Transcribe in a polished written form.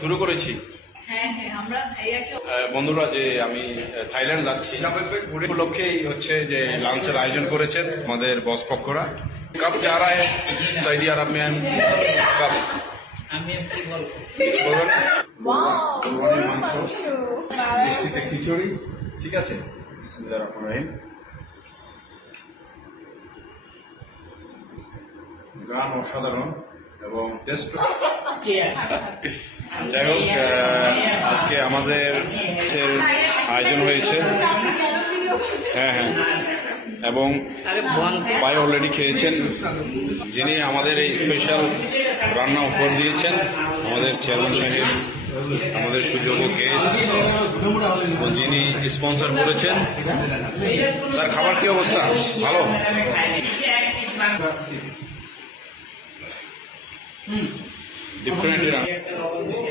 শুরু করেছি। বন্ধুরা, যে আমি থাইল্যান্ড যাচ্ছি উপলক্ষেই হচ্ছে যে লাঞ্চের আয়োজন করেছেন আমাদের বস পক্ষরা। কব যা রা হ্যায় সৌদি আরব মে? কব মাংস, মিষ্টিতে খিচুড়ি, ঠিক আছে। বিসমিল্লাহির রহমানির রহিম। গান অসাধারণ এবং টেস্ট। যাই হোক, আজকে আমাদের আয়োজন হয়েছে। হ্যাঁ, এবং ভাই অলরেডি খেয়েছেন। যিনি আমাদের এই স্পেশাল রান্না উপহার দিয়েছেন, আমাদের চেয়ারম্যান সাহেব, আমাদের সুযোগ্য গেস্ট, যিনি স্পন্সর করেছেন। স্যার, খাবার কি অবস্থা? ভালো? ডিফারেন্ট